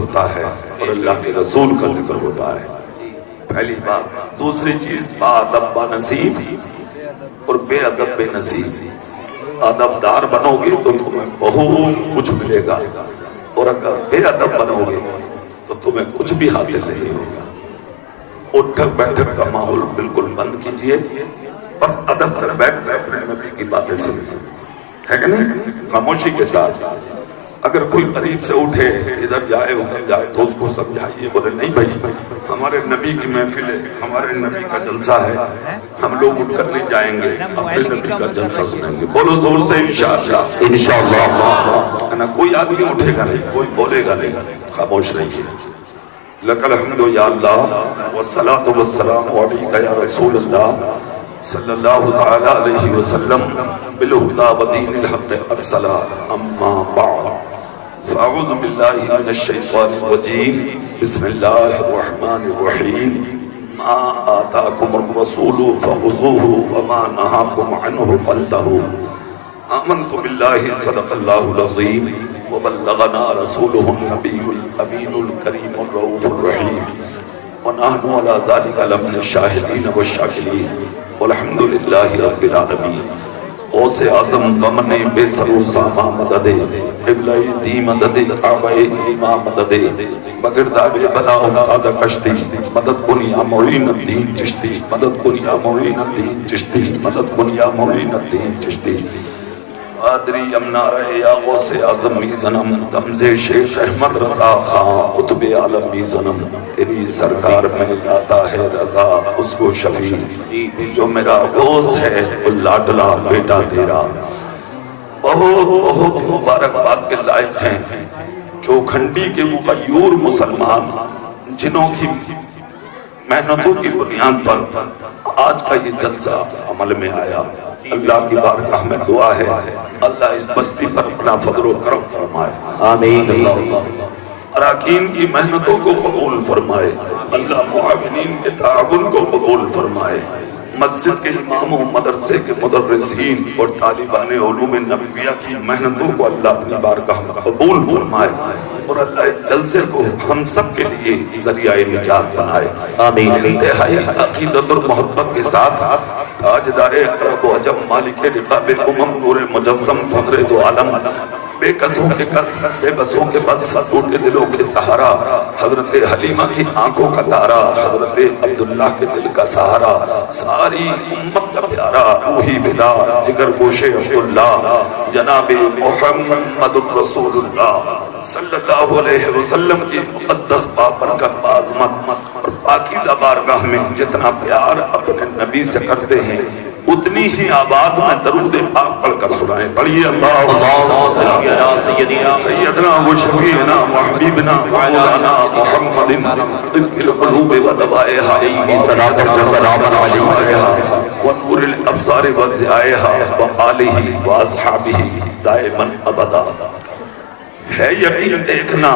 ہوتا ہے اور اللہ کے رسول کا ذکر ہوتا ہے، پہلی بات۔ دوسری چیز با ادب با نصیب اور بے ادب بے نصیب۔ ادب دار بنو گے تو تمہیں بہت کچھ ملے گا، اور اگر بے ادب بنو گے تو تمہیں کچھ بھی حاصل نہیں ہوگا۔ اٹھک بیٹھک کا ماحول بالکل بند کیجئے، بس ادب سے بیٹھ کر اپنے نبی کی باتیں سنیں، ہے کہ نہیں؟ خاموشی کے ساتھ۔ اگر کوئی قریب سے اٹھے ادھر جائے ادھر جائے تو اس کو سمجھائیے، بولے نہیں بھائی ہمارے نبی کی محفل ہے، ہمارے نبی کا جلسہ ہے، ہم لوگ اٹھ کر نہیں جائیں گے، اپنے نبی کا جلسہ سنیں گے۔ بولو زور سے انشاءاللہ، انشاءاللہ۔ نا کوئی آدمی اٹھے گا نہیں، کوئی بولے گا نہیں، خاموش رہیے۔ لک الحمد یا اللہ والصلاة والسلام علیکہ یا رسول اللہ صلی اللہ تعالی علیہ وسلم بالہدی ودین الحق ارسلا، اما بعد فاعوذ باللہ من الشیطان الرجیم، بسم اللہ الرحمن الرحیم۔ ما آتاکم الرسول فخذوہ وما نہاکم عنہ فانتہوا۔ آمنت باللہ صدق اللہ العظیم وبلغنا رسولہ النبی الامین الکریم الرؤوف الرحیم، ونحن علی ذلک لمن الشاہدین والشاکرین، والحمدللہ رب العالمین۔ غوث اعظم بمن بے سر و ساما مدد، قبلہ دی مدد، کعبہ ایما مدد، بگرداب بلا افتاد کشتی، مدد کن یا معین الدین چشتی، مدد کن یا معین الدین چشتی، مدد کن یا معین الدین چشتی۔ قادری امنا رہے یا غوث اعظم می زنم، دمز شیخ احمد رضا خان قطب عالم می زنم، تیری سرکار میں لاتا ہے رضا اس کو شفیع، جو میرا غوث ہے وہ لاڈلا بیٹا تیرا۔ بہت بہت مبارکباد کے لائق ہیں چوکھنڈی کے وہ غیور مسلمان جنہوں کی محنتوں کی بنیاد پر آج کا یہ جلسہ عمل میں آیا۔ اللہ کی بارگاہ میں دعا ہے اللہ اس بستی پر اپنا فضل و کرم فرمائے، آمین۔ اراکین کی محنتوں کو قبول فرمائے، اللہ معاونین کے تعاون کو قبول فرمائے، مسجد کے اماموں، مدرسے کے مدرسین اور طالبان علوم نبویہ کی محنتوں کو اللہ اپنی بارگاہ میں قبول فرمائے، اور اللہ اس جلسے کو ہم سب کے لیے ذریعہ نجات بنائے، آمین۔ انتہائی عقیدت اور محبت کے ساتھ تاجدار عرب و عجم، مالک رقاب امم، نور مجسم، فخر دو عالم، بے قصوں کے قص، بے بسوں کے بس، ٹوٹے دلوں کے سہارا، حضرت حلیمہ کی آنکھوں کا تارا، حضرت عبداللہ کے دل کا سہارا، ساری امت کا پیارا، روحی فدا، جگر گوش عبداللہ، جناب محمد رسول اللہ صلی اللہ علیہ وسلم کی مقدس بابرکت بعظمت اور پاکیزہ بارگاہ میں جتنا پیار اپنے نبی سے کرتے ہیں اتنی ہی آواز میں درود پاک پڑھ کر سنائیں۔ پڑھیے اللہم سیدنا و شفیعنا و حبیبنا و مولانا محمد طب القلوب و دوائها و شفائها و نور الابصار و ضیائها و آلہ و اصحابہ دائما ابدا۔ ہے یقین دیکھنا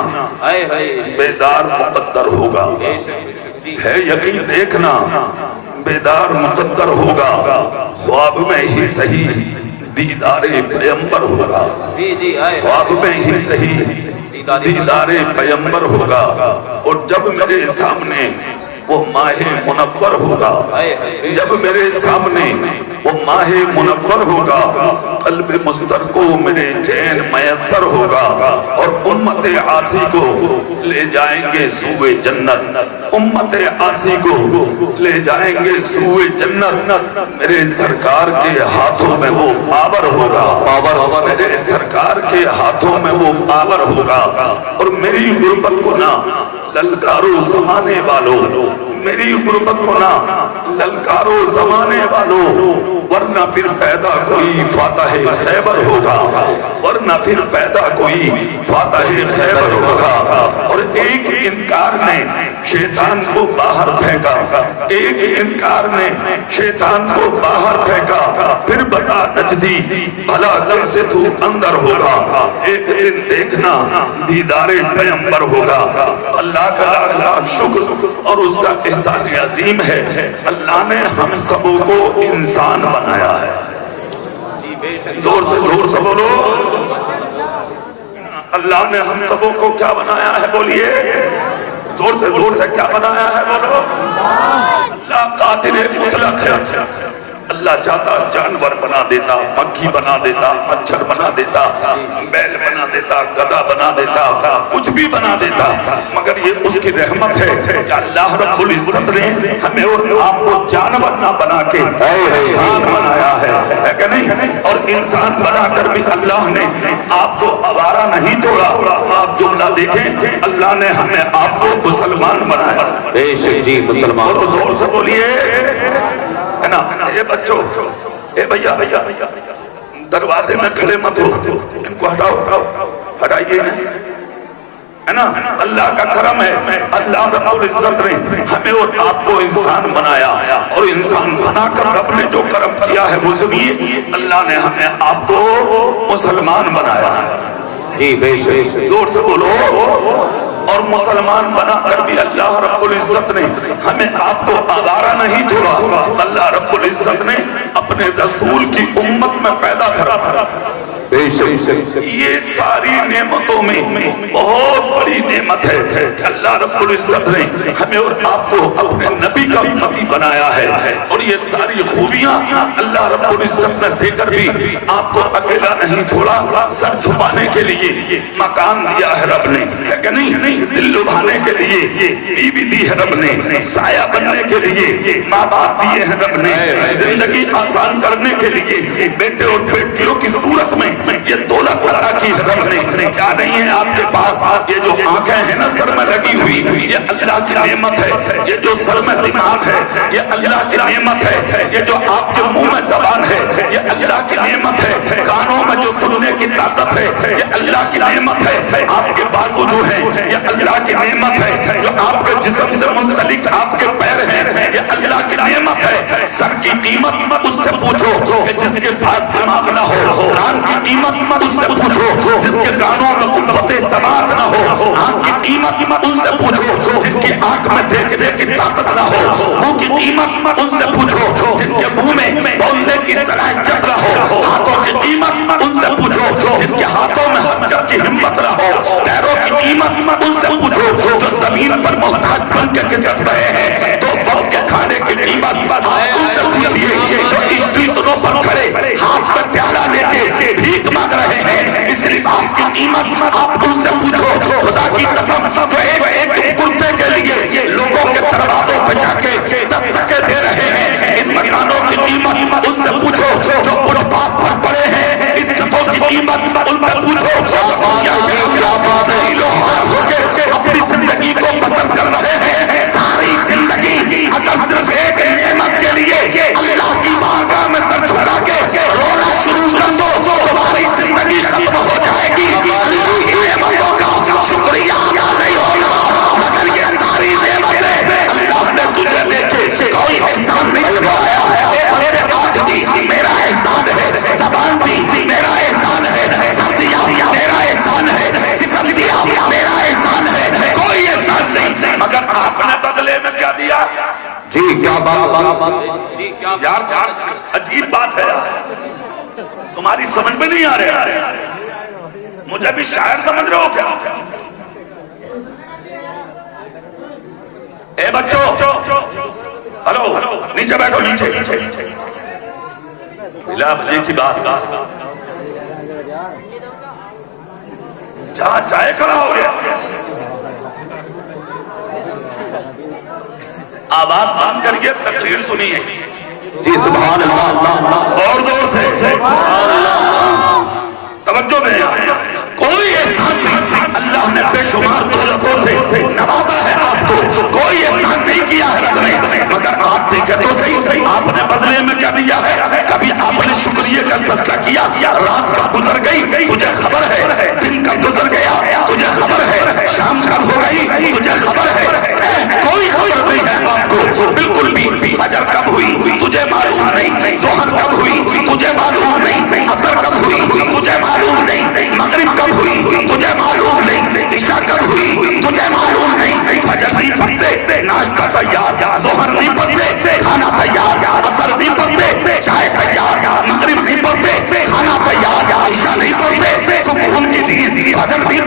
بیدار مقدر ہوگا، ہے یقین دیکھنا بیدار مقدر ہوگا، خواب میں ہی صحیح دیدار پیمبر ہوگا، خواب میں ہی صحیح دیدار پیمبر ہوگا، اور جب میرے سامنے وہ ماہ منور ہوگا، جب میرے سامنے وہ ماہ منور ہوگا، قلب مصدر کو میرے چین میسر ہوگا، اور امت عاصی کو لے جائیں گے سوئے جنت، امت عاصی کو لے جائیں گے سوئے جنت۔ میرے سرکار کے ہاتھوں میں وہ پاور ہوگا، میرے سرکار کے ہاتھوں میں وہ پاور ہوگا، اور میری غربت کو نہ للکارو زمانے والوں، میری غربت کو نہ للکارو زمانے والوں، ورنہ پھر پیدا کوئی فاتح خیبر ہوگا، ورنہ پھر پیدا کوئی فاتح خیبر ہوگا۔ اور ایک انکار نے شیطان کو باہر پھینکا، ایک انکار نے شیطان کو باہر پھینکا، پھر بتا نجدی بھلا کیسے تو اندر ہوگا، ایک دن دیکھنا دیدار پیمبر ہوگا۔ اللہ کا لاکھ لاکھ شکر اور اس کا احسان عظیم ہے، اللہ نے ہم سبوں کو انسان بنایا ہے۔ زور سے بولو، اللہ نے ہم سبوں کو کیا بنایا ہے؟ بولیے زور سے کیا بنایا ہے؟ بولو اللہ قادر مطلق ہے۔ اللہ چاہتا جانور بنا دیتا، مکھی بنا دیتا، مچھر بنا دیتا، بیل بنا دیتا، گدھا بنا دیتا، کچھ بھی بنا دیتا، مگر یہ اس کی رحمت ہے کہ اللہ رب العزت نے ہمیں اور آپ کو جانور نہ بنا کے انسان بنایا ہے کہ نہیں؟ اور انسان بنا کر بھی اللہ نے آپ کو آوارہ نہیں چھوڑا۔ آپ جملہ دیکھیں، اللہ نے ہمیں آپ کو مسلمان بنایا۔ بے شک جی مسلمان، اور زور سے بولیے ہے نا۔ اے بچوں، اے بھیا دروازے میں کھڑے مت ہو، ان کو ہٹائیے ہے نا۔ اللہ کا کرم ہے، اللہ رب العزت نے ہمیں اور آپ کو انسان بنایا، اور انسان بنا کر رب نے جو کرم کیا ہے وہ سنیے، اللہ نے ہمیں آپ کو مسلمان بنایا جی بے شک، زور سے بولو۔ اور مسلمان بنا کر بھی اللہ رب العزت نے ہمیں آپ کو آوارہ نہیں چھوڑا۔ اللہ رب العزت نے اپنے رسول کی امت میں پیدا کرا۔ بے شک، یہ ساری نعمتوں میں بہت بڑی نعمت ہے کہ اللہ رب العزت نے ہمیں اور آپ کو اپنے نبی کا امتی بنایا ہے، اور یہ ساری خوبیاں اللہ رب العزت نے دے کر بھی آپ کو اکیلا نہیں چھوڑا۔ سر چھپانے کے لیے مکان دیا ہے رب نے، ہے کہ نہیں؟ دل لبھانے کے لیے بیوی دی ہے رب نے، سایہ بننے کے لیے ماں باپ دیے ہیں رب نے، زندگی آسان کرنے کے لیے بیٹے اور بیٹیوں کی صورت میں یہ دولت عطا کی ہے رب نے۔ کیا نہیں ہے آپ کے پاس؟ یہ جو آنکھیں ہیں نا سر میں لگی ہوئی، یہ اللہ کی نعمت ہے۔ یہ جو سر میں دماغ ہے، یہ اللہ کی نعمت ہے۔ یہ جو آپ کے منہ میں زبان ہے، یہ اللہ کی نعمت ہے۔ کانوں میں جو سننے کی طاقت ہے، یہ اللہ کی نعمت ہے۔ آپ کے بازو جو ہیں، یہ اللہ کی نعمت ہے۔ جو آپ کے جسم سے منسلک آپ کے پیر ہیں، یہ اللہ کی نعمت ہے۔ سر کی قیمت اس سے پوچھو کہ جس کے پاس دماغ نہ ہو، کان کی قیمت اس سے پوچھو جس کے کانوں میں قوت سماعت نہ ہو، آنکھ کی قیمت ان سے پوچھو جن کی آنکھ میں دیکھنے کی طاقت نہ ہو، منہ کی قیمت ان سے پوچھو جن کے منہ میں بولنے کی صلاحیت نہ ہو، ہاتھوں کی قیمت ان سے پوچھو جن کے ہاتھوں میں حرکت کی ہمت نہ ہو، پیروں کی قیمت ان سے پوچھو جو زمین پر محتاج بن کے گزر رہے ہیں، دو وقت کے کھانے کی قیمت آپ ان سے پوچھئے جو اسٹیشنوں پر کھڑے ہاتھ میں پیالہ لے کے بھیک مانگ رہے ہیں، اس لباس کی قیمت آپ ان سے پوچھو۔ خدا کی قسم جو ایک کرتے کے لیے لوگوں کے دروازوں پہ جا کے دستکیں دے رہے ہیں، ان مکانوں کی قیمت ان سے پوچھو جو فٹ پاتھ پر پڑے ہیں، اس کتوں کی قیمت ان سے پوچھو۔ اپنی زندگی کو بسر کر رہے ہیں، ساری زندگی اگر صرف ایک نعمت کے لیے اللہ کی بارگاہ میں سر جھکا کے رونا شروع کر دو، تمہاری زندگی ختم ہو جائے گی۔ اللہ کی نعمتوں کا شکریہ ادا نہیں ہوگا، مگر یہ ساری نعمتیں اللہ نے تجھے دے کے کوئی احسان نہیں کروایا۔ اے بندے آنکھ دی میرا احسان ہے، زبان دی میرا احسان ہے، سر دیا میرا احسان ہے، جسم دیا میرا احسان ہے، کوئی احسان نہیں، مگر آپ نے بدلے میں کیا دیا؟ جی کیا بات یار عجیب بات ہے، تمہاری سمجھ میں نہیں آ رہا، مجھے بھی شاعر سمجھ رہے ہو کیا؟ اے بچوں ہلو نیچے بیٹھو، نیچے بلا بجے کی بات جہاں چائے کھڑا ہو گیا آواز بند کر کے تقریر سنی ہے جی سبحان اللہ، اور زور سے توجہ دیں۔ کوئی احسان نہیں، اللہ نے بے شمار دولتوں سے نوازا ہے آپ کو، کوئی احسان نہیں کیا ہے رب نے، مگر آپ دیکھیں تو صحیح آپ نے بدلے میں کیا دیا ہے؟ کبھی آپ نے شکریہ کا سجدہ کیا؟ رات کا گزر گئی تجھے خبر ہے، دن کا گزر گیا تجھے خبر ہے، شام کب ہو گئی تجھے خبر ہے، کوئی خبر نہیں ہے آپ کو بالکل بھی۔ فجر کب ہوئی تجھے معلوم نہیں، ظہر کب ہوئی تجھے معلوم نہیں، عصر کب ہوئی تجھے معلوم نہیں، مغرب کب ہوئی تجھے معلوم نہیں، عشاء کب ہوئی تجھے معلوم نہیں۔ فجر نہیں پڑھتے ناشتہ تیار، ظہر نہیں پڑھتے کھانا تیار، عصر نہیں پڑھتے چائے تیار، مغرب نہیں پڑھتے کھانا تیار، عشاء نہیں پڑھتے سکون کی نیند، فجر نہیں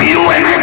BUMS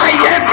IAS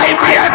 IPS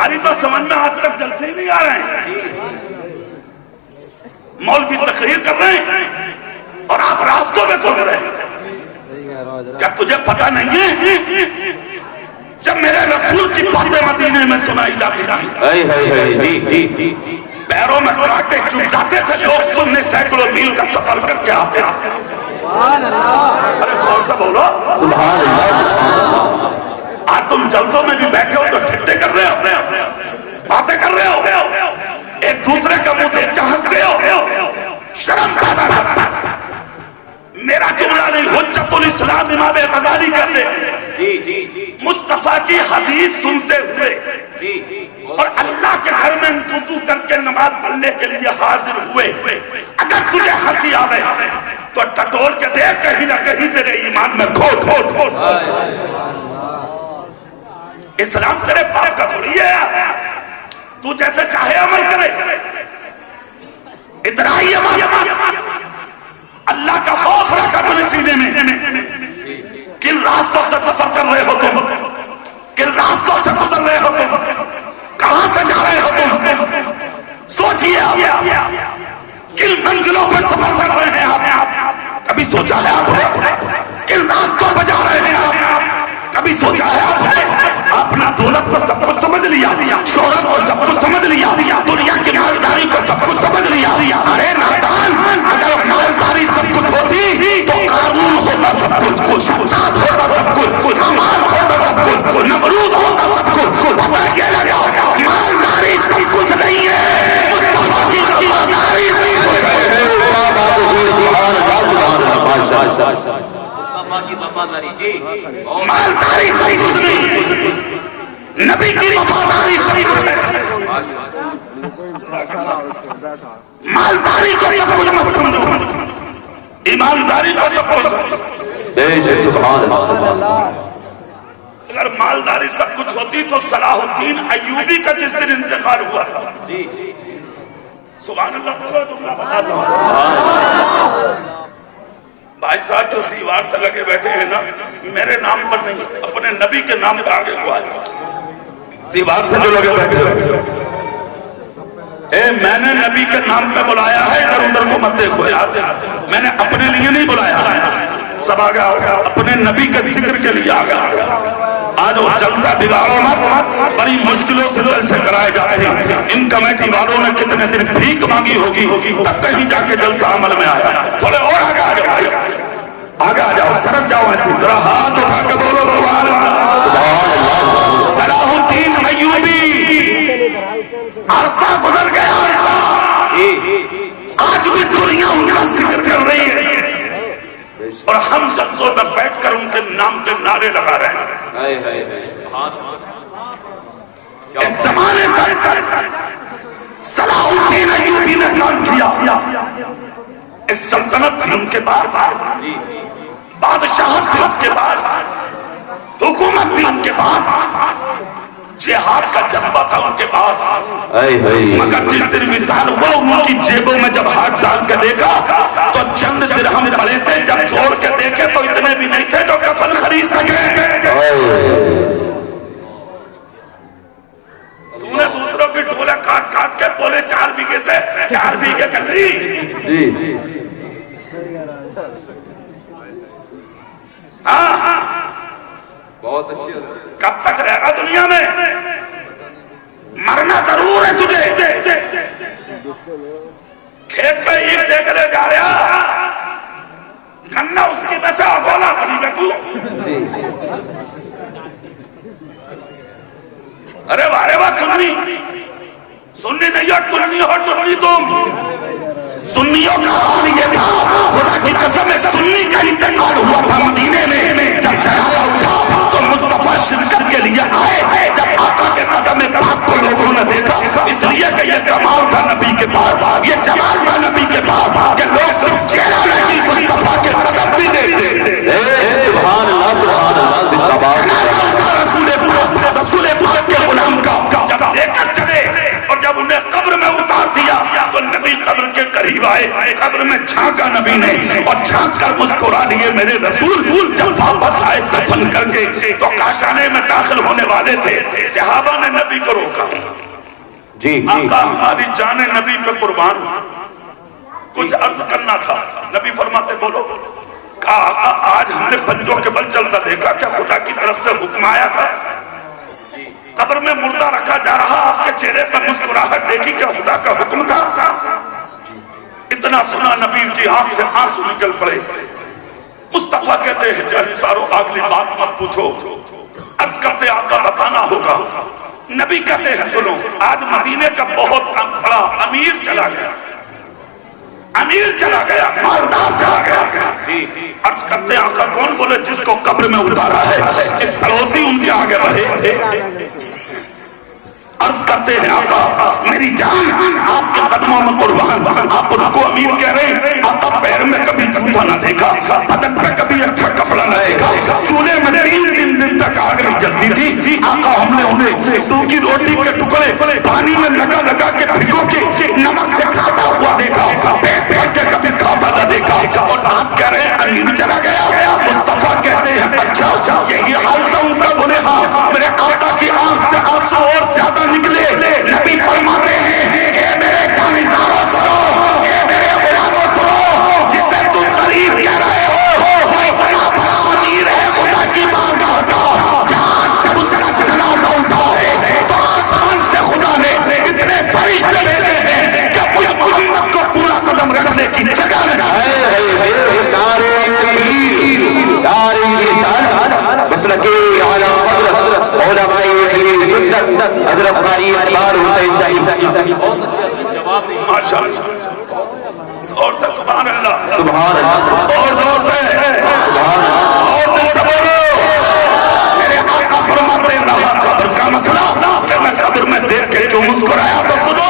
ہماری تو سمجھ میں آج تک جلسے ہی نہیں آ رہے ہیں. مولوی تقریر کر رہے ہیں اور آپ راستوں میں گھوم رہے ہیں. کیا تجھے پتہ نہیں ہے جب میرے رسول کی باتیں مدینے میں سنائی جاتی تھی پیروں میں کانٹے چبھ جاتے تھے, لوگ سننے سینکڑوں میل کا سفر کر کے آتے. ارے زور سے بولو سبحان اللہ. آج تم جلسوں میں بھی بیٹھے ہو تو ٹھٹے کر رہے ہو, باتیں کر رہے ہو, ایک دوسرے کا منہ دیکھ کے ہنستے ہو. شرم پیدا کر. میرا جملہ نہیں, حجت الاسلام امام غزالی کہتے ہیں مصطفیٰ کی حدیث سنتے ہوئے اور اللہ کے گھر میں وضو کر کے نماز پڑھنے کے لیے حاضر ہوئے, اگر تجھے ہنسی آوے تو ٹٹول کے دیکھ کہیں نہ کہیں تیرے ایمان میں کھوٹ. اسلام تیرے باپ کا تھوڑی ہے, تو جیسے چاہے عمل کرے. اتنا ہی عمل, اللہ کا خوف رکھ اپنے سینے میں. کن راستوں سے سفر کر رہے ہو تم, کن راستوں سے گزر رہے ہو تم, کہاں سے جا رہے ہو تم, سوچئے آپ. کن منزلوں پر سفر کر رہے ہیں آپ, کبھی سوچا ہے آپ نے؟ کن راستوں پر جا رہے ہیں آپ, کبھی سوچا ہے آپ نے؟ اپنا دولت کو سب کچھ سمجھ لیا, شہرت کو سب کچھ سمجھ لیا, دنیا کی مالداری کو سب کچھ سمجھ لیا. ارے نادان, اگر مالداری سب کچھ ہوتی تو قارون ہوتا سب کچھ, شداد ہوتا سب کچھ, حمان ہوتا سب کچھ, نمرود ہوتا سب کچھ. پتہ یہ لگا مالداری سب کچھ نہیں ہے, مصطفیٰ کی وفاداری سب کچھ ہے. مالداری سب کچھ نہیں, نبی کی وفاداری سب کچھ ہے. مالداری کو سب کچھ مت سمجھو, ایمانداری کو سب کچھ سمجھو. اگر مالداری سب کچھ ہوتی تو صلاح الدین ایوبی کا جس دن انتقال ہوا تھا, سبحان اللہ بولو, جملہ بتاتا ہوں. بھائی صاحب جو دیوار سے لگے بیٹھے ہیں نا, میرے نام پر نہیں, اپنے نبی کے نام پر آگے کو آ جاؤ. دیوار سے جو لگے بیٹھے ہوئے, میں نے نبی کے نام پہ بلایا ہے, ادھر ادھر کو مت دیکھو یار, میں نے اپنے لیے نہیں بلایا, سب آگے آؤ, اپنے نبی کے ذکر کے لیے آگے آؤ. آج وہ جلسہ بگاڑو مت, بڑی مشکلوں سے جلسے کرائے جاتے ہیں. ان کمیٹی والوں نے کتنے دن بھیک مانگی ہوگی, تب کہیں جا کے جلسہ عمل میں آیا. تھوڑے اور آگے آ جاؤ, آگے آ جاؤ, سرک جاؤ ایسی, ذرا ہاتھ اٹھا کے بولو سبحان اللہ. صلاح الدین ایوبی, عرصہ گزر گیا عرصہ, آج بھی دنیا ان کا ذکر کر رہی ہے اور ہم جلسوں میں بیٹھ کر ان کے نام کے نعرے لگا رہے ہیں. اس زمانے تک صلاح الدین ایوبی نے کام کیا. ایک سلطنت تھی ان کے پاس, بادشاہت تھی ان کے پاس, حکومت تھی ان کے پاس, جہاد کا جذبہ تھا ان کے پاس. مگر جس دن وصال ہوا ان کی جیبوں میں جب ہاتھ ڈال کے دیکھا تو چند درہم پڑے تھے, جب جوڑ کے دیکھے تو اتنے بھی نہیں تھے جو کفن خرید سکے. تو نے دوسروں کی ڈولے کاٹ کاٹ کے بولے 4 بیگھے سے 4 بیگھے کر لی. بہت اچھی. کب تک رہے گا دنیا میں, مرنا ضرور ہے تجھے. کھیت پہ ایک دیکھ لے جا رہا, گنا اس کی ویسے افولا بنی بیٹھو. ارے بارے بات سننی نہیں ہو, ٹننی ہو ٹننی تم. سنیوں کا حال یہ تھا, خدا کی قسم ایک سنی کا انتقال ہوا تھا مدینے میں. جب جنازہ اٹھا تو مصطفیٰ شرکت کے لیے آئے. جب آقا کے قدم پاک کو لوگوں نے دیکھا, اس لیے کہ یہ کمال تھا نبی کے پاس, یہ جمال تھا نبی کے پاس کہ لوگ صرف چہرہ نہیں مصطفیٰ کے قدم بھی دیکھتے. سبحان اللہ, سبحان اللہ, زندہ باد. جنازہ اٹھا رسول پاک کے غلام کا, جب لے کر چلے اور جب انہیں قبر میں اتار دیا تو نبی قبر کے قریب آئے. قبر میں جھانکا نبی نے اور جھانک کر مسکرا دیے میرے رسول. جب واپس آئے دفن کر کے تو کاشانے میں داخل ہونے والے تھے, صحابہ نے نبی کو روکا. جی آقا ہماری جان نبی پہ قربان، کچھ عرض کرنا تھا۔ نبی فرماتے بولو۔ کہا آقا آج ہم نے پنجوں کے بل چلتا دیکھا، کیا خدا کی طرف سے حکم آیا تھا؟ قبر میں مردہ رکھا جا رہا، آپ کے چہرے پر مسکراہٹ دیکھی، کیا خدا کا حکم تھا؟ اتنا سنا نبی کی آنکھ سے آنسو نکل پڑے۔ مصطفیٰ کہتے ہیں جانی سارو اگلی بات مت پوچھو، عرض کرتے آقا بتانا ہوگا۔ نبی کہتے ہیں سنو، آج مدینے کا بہت بڑا امیر چلا گیا، امیر چلا گیا، مالدار چلا گیا۔ عرض کرتے آقا کون؟ بولے جس کو قبر میں اتارا ہے۔ ایک پڑوسی ان کے آگے بڑھے، عرض کرتے ہیں آقا میری جان آپ کے قدموں میں قربان، آپ ان کو امیر کہہ رہے ہیں؟ آقا پیر میں کبھی جوتا نہ دیکھا، بدن پہ کبھی اچھا کپڑا نہ دیکھا، چولہے میں 3 دن تک آگ نہیں جلتی تھی۔ آقا ہم نے انہیں سوکھی روٹی کے ٹکڑے پانی میں لگا لگا کے بھگو کے نمک سے کھاتا ہوا دیکھا، پیٹ بھر کے کبھی کھاتا نہ دیکھا، اور آپ کہہ رہے ہیں امیر چلا گیا۔ مصطفیٰ کہتے ہیں اچھا یہی حال تھا ان کا؟ بولے ہاں۔ میرے آقا کی آنکھ سے آنسو اور زیادہ نکلے۔ نبی فرماتے ہیں اے میرے جانثاروں سنو، اے میرے غلاموں سنو، جسے تم غریب کہہ رہے ہو وہ اتنا بڑا امیر ہے خدا کی بارگاہ کا، جہاں جب اس کا جنازہ اٹھا ہے تو آسمان سے خدا نے اتنے فرشتے بھیجے ہیں کہ مجھ محمد کو پورا قدم رکھنے کی جگہ لگا ہے۔ نعرہ تکبیر، نعرہ رسالت، مسلکی اعلیٰ حضرت علماء اہل سنت حضرت قاری اقبال حسین صاحب۔ ماشاءاللہ، اور سے سبحان اللہ، سبحان اللہ، اور زور سے سبحان اللہ، اور دل سے بولو۔ میرے آقا فرماتے ہیں رہا قبر کا مسئلہ کہ میں قبر میں دیکھ کے کیوں مسکرایا، تو سنو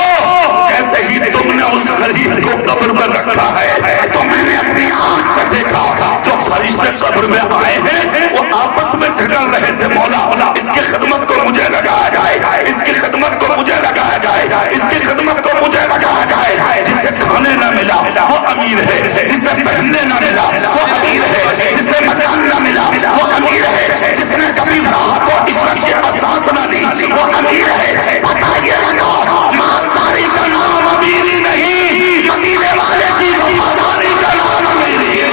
جیسے ہی تم نے اس غریب کو قبر میں رکھا ہے تو میں نے اپنی آنکھ سے دیکھا جو فرشتے قبر میں آئے ہیں وہ آپس میں جھگڑ رہے تھے، مولا اس کی خدمت کو مجھے لگایا جائے، اس کی خدمت کو مجھے لگایا جائے، اس کی خدمت کو مجھے لگایا جائے۔ جسے کھانے نہ ملا وہ امیر ہے، جسے پہننے نہ ملا وہ امیر ہے، جسے مکان نہ ملا وہ امیر ہے، جس نے کبھی راحت و عشرت کی احساس نہ لی وہ امیر ہے۔ پتہ یہ لگا مالداری کا نام امیری نہیں، مدینے والے کی وفاداری کا نام امیری ہے۔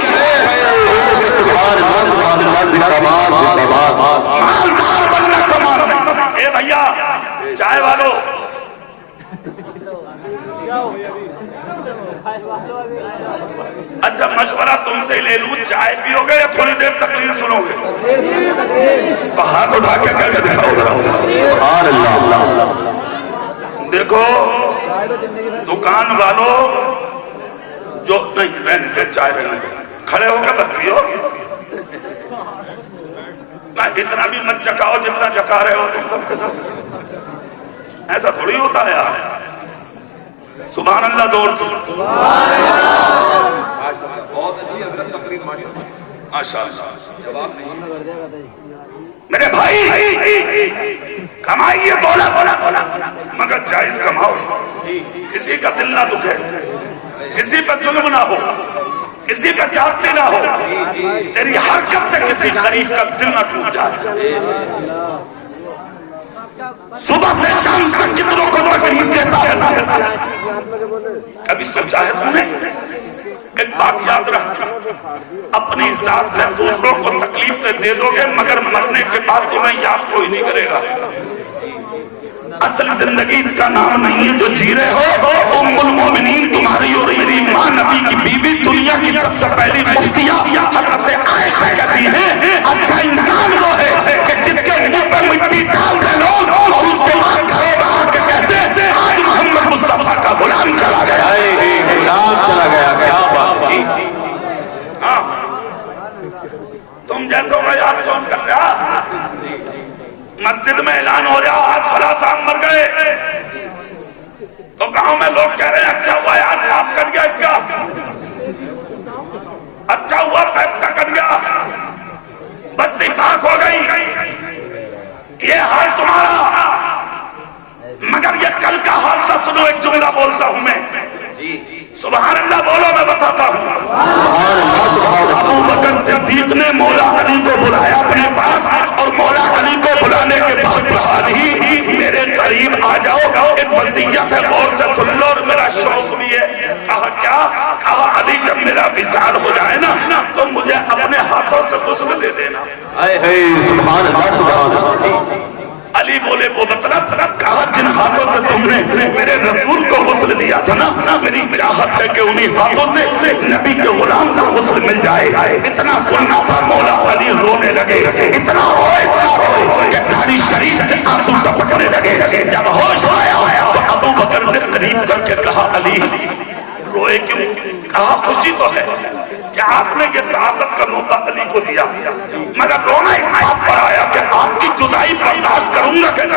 سبحان اللہ، سبحان اللہ، زندہ باد، زندہ باد۔ مالدار بننا کمال نہیں۔ اے بھیا چائے والو، اچھا مشورہ تم سے لے لوں، چائے پیو گے یا تھوڑی دیر تقریر سنو گے؟ تو ہاتھ اٹھا کے کہہ کے دکھاؤ ذرا۔ سبحان اللہ۔ دیکھو دکان والو جو نہیں رہنے دے، چائے رہنے دے، کھڑے ہو کے مت پیو، اتنا بھی مت چکاؤ جتنا چکا رہے ہو تم سب کے سب، ایسا تھوڑی ہوتا ہے یار۔ سبحان اللہ، دور سے بہت اچھی حضرت تقریر، ماشاءاللہ۔ میرے بھائی کمائیے دولت مگر جائز کماؤ، کسی کا دل نہ دکھے، کسی پہ ظلم نہ ہو، کسی پہ زیادتی نہ ہو، تیری حرکت سے کسی غریب کا دل نہ ٹوٹ جائے۔ صبح سے شام تک کتنوں کو تکلیف دیتا ہے، کبھی سوچا ہے تم نے؟ ایک بات یاد رکھ، اپنی ذات سے دوسروں کو تکلیف دے دو گے مگر مرنے کے بعد تمہیں یاد کوئی نہیں کرے گا۔ اصل زندگی اس کا نام نہیں ہے جو جی رہے ہو۔ ام المومنین تمہاری اور میری ماں نبی کی بیوی، دنیا کی سب سے پہلی مفتیہ حضرت عائشہ کہتی ہیں اچھا انسان وہ ہے کہ جس کے منہ پر مٹی ڈال دے لوگ اور اس کے بعد گھروں میں آ کے کہتے ہیں آج محمد مصطفیٰ کا غلام چلا گیا، غلام چلا گیا، کیا بات ہے۔ تم جیسوں کا یاد کون کر رہا؟ مسجد میں اعلان ہو رہا آج فلاں صاحب مر گئے تو گاؤں میں لوگ کہہ رہے ہیں اچھا ہوا یار پاپ کٹ گیا اس کا، اچھا ہوا پیپ کا کٹ گیا، بستی پاک ہو گئی، یہ حال تمہارا۔ مگر یہ کل کا حال تھا۔ سنو ایک جملہ بولتا ہوں میں، سبحان اللہ بولو، میں بتاتا ہوں۔ سبحان اللہ، سبحان اللہ۔ ابو بکر صدیق نے مولا علی کو بلایا اپنے پاس اور مولا علی کو بلانے کے بعد کہا نہیں میرے قریب آ جاؤ، ایک وصیت ہے، غور سے سن لو، اور میرا شوق بھی ہے۔ کہا کیا؟ کہا علی جب میرا وصال ہو جائے نا تو مجھے اپنے ہاتھوں سے غسل دے دینا۔ سبحان اللہ سبحان اللہ۔ علی بولے وہ مطلب؟ کہا جن ہاتھوں سے تم نے میرے رسول کو غسل دیا تھا نا، میری چاہت ہے کہ انہی ہاتھوں سے نبی کے غلام کو غسل مل جائے۔ اتنا سننا تھا، مولا علی رونے لگے، اتنا روئے کہ داڑھی شریف سے آنسو ٹپکنے لگے۔ جب ہوش آیا تو ابو بکر نے قریب کر کے کہا علی روئے کیوں؟ کہا خوشی تو ہے کہ آپ نے یہ سعادت کا نوبہ علی کو دیا، مگر رونا اس بات پر آیا کہ آپ کی جدائی برداشت کروں گا کہ نہ۔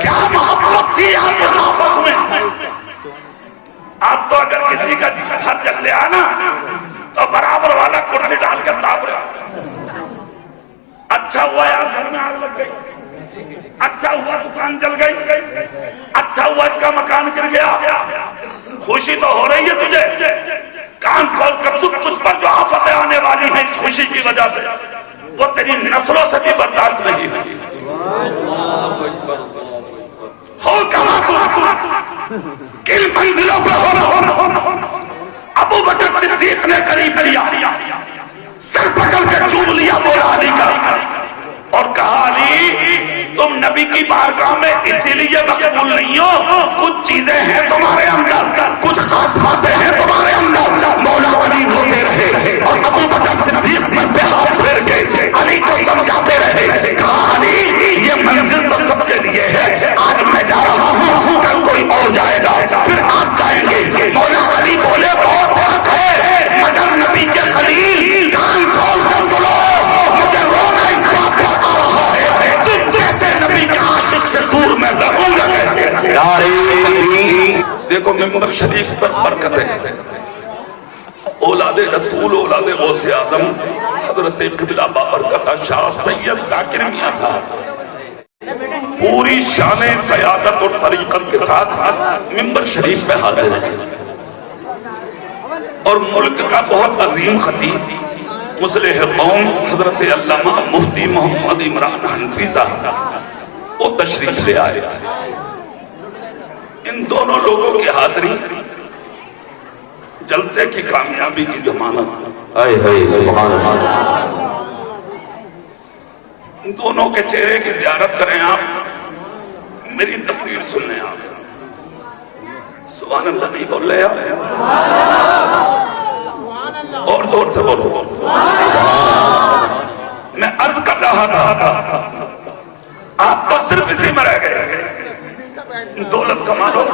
کیا محبت تھی آپ آپس میں! آپ تو اگر کسی کا گھر جل لے آنا تو برابر والا کرسی ڈال کر داب رہا، اچھا ہوا یار گھر میں آگ لگ گئی، اچھا ہوا دکان جل گئی، اچھا ہوا اس کا مکان گر گیا، خوشی تو ہو رہی ہے تجھے، کان کھول کر تجھ پر جو آفتیں آنے والی ہیں اس خوشی کی وجہ سے وہ تیری نسلوں سے بھی برداشت نہیں ہوگی۔ ہو کہاں تو کن منزلوں پہ ہو؟ ابو بکر صدیق نے قریب لیا، سر پکڑ کے چوم لیا مولا علی کا اور کہا علی تم نبی کی بارگاہ میں اسی لیے مقبول نہیں ہو، کچھ چیزیں ہیں تمہارے اندر، کچھ خاص باتیں ہیں تمہارے اندر۔ مولا علی روتے رہے اور ابو بکر صدیق سر پہ ہاتھ پھیر کے علی کو سمجھاتے رہے۔ کہا علی یہ منزل تو سب کے لیے ہے، آج میں جا رہا ہوں، کل کوئی اور جائے گا، پھر آپ جائیں گے۔ مولا علی بولے بہت حق ہے، مگر نبی کے خلیل کان کھول کر سنو، مجھے رونا اس بات پر آ رہا ہے تم کیسے نبی کے عاشق سے دور میں رہوں گا کیسے؟ دیکھو ممبر شریف پر برکتیں، اولاد رسول، اولاد غوث اعظم حضرت قبلہ بابرکتہ شاہ سید ذاکر میاں صاحب پوری شان سیادت اور طریقت کے ساتھ ممبر شریف پہ حاضر ہیں، اور ملک کا بہت عظیم خطیب مصلح قوم حضرت علامہ مفتی محمد عمران حنفی صاحب وہ تشریف لے آئے۔ ان دونوں لوگوں کی حاضری جلسے کی کامیابی کی ضمانت۔ سبحان اللہ۔ ان دونوں کے چہرے کی زیارت کریں آپ، میری تقریر سن لیں آپ۔ سبحان اللہ نہیں بول رہے آپ؟ اور زور سے بولو۔ میں عرض کر رہا تھا آپ تو صرف اسی میں رہ گئے، دولت کما لو،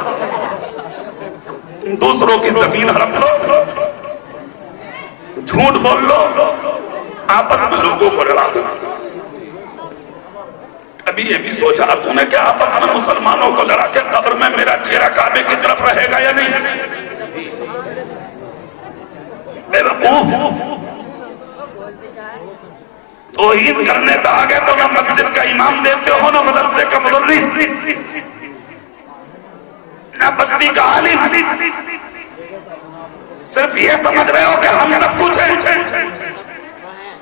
دوسروں کی زمین ہڑپ لو، جھوٹ بول لو، آپس میں لوگوں کو لڑا دو۔ کبھی یہ بھی سوچا تو نے کہ آپس میں مسلمانوں کو لڑا کے قبر میں میرا چہرہ کعبے کی طرف رہے گا یا نہیں؟ بے وقوف، توہین کرنے پہ آگے تو نہ مسجد کا امام دیتے ہو، نہ مدرسے کا مدرس، نہ بستی کا عالم، صرف یہ سمجھ رہے ہو کہ ہم سب کچھ ہیں۔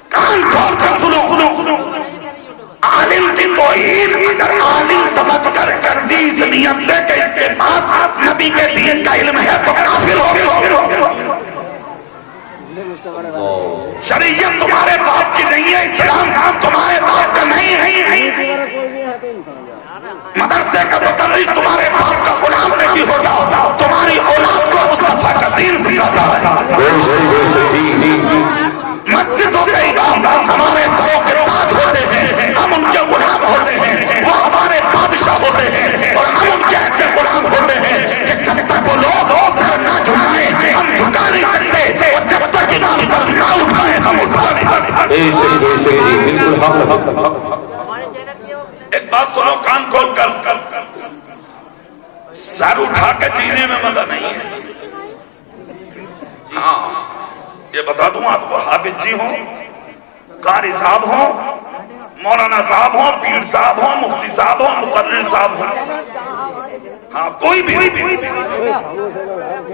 کان کھول کر سنو، عالم کی توہین اگر عالم سمجھ کر دی اس نیت سے کہ اس کے پاس نبی کے دین کا علم ہے تو کافر ہو۔ شریعت تمہارے باپ کی نہیں ہے، اسلام تمہارے باپ کا نہیں ہے، مدرسے کا مدرس تمہارے باپ کا غلام نہیں ہوتا، تمہاری اولاد کو مصطفیٰ کا دین سکھاتا ہے۔ مسجدوں کے امام ہمارے سروں کے تاج ہوتے ہیں، ہم ان کے غلام ہوتے ہیں، وہ ہمارے بادشاہ ہوتے ہیں، اور ہم ان کے ایسے غلام ہوتے ہیں کہ جب تک وہ لوگ سر نہ جھکائیں ہم جھکا نہیں سکتے، اور جب تک امام سر نہ اٹھائیں ہم اٹھا نہیں سکتے۔ ایک بات سنو کان کھول کر، سر اٹھا کے جینے میں مزہ نہیں ہے۔ ہاں یہ بتا دوں آپ کو، حافظ جی ہوں، قاری صاحب ہوں، مولانا صاحب ہوں، پیر صاحب ہوں، مفتی صاحب ہوں، مقرر صاحب ہوں، ہاں کوئی بھی